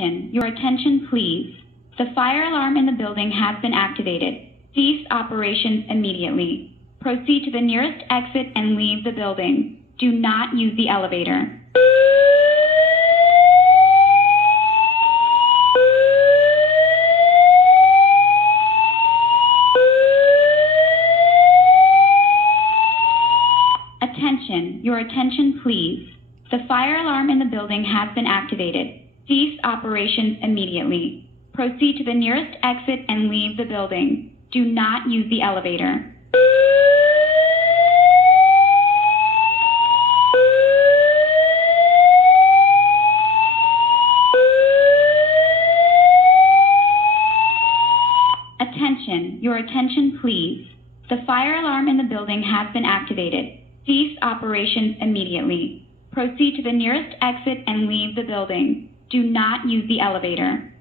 Attention, your attention please. The fire alarm in the building has been activated. Cease operations immediately. Proceed to the nearest exit and leave the building. Do not use the elevator. Attention, your attention please. The fire alarm in the building has been activated. Cease operations immediately. Proceed to the nearest exit and leave the building. Do not use the elevator. Attention, your attention please. The fire alarm in the building has been activated. Cease operations immediately. Proceed to the nearest exit and leave the building. Do not use the elevator.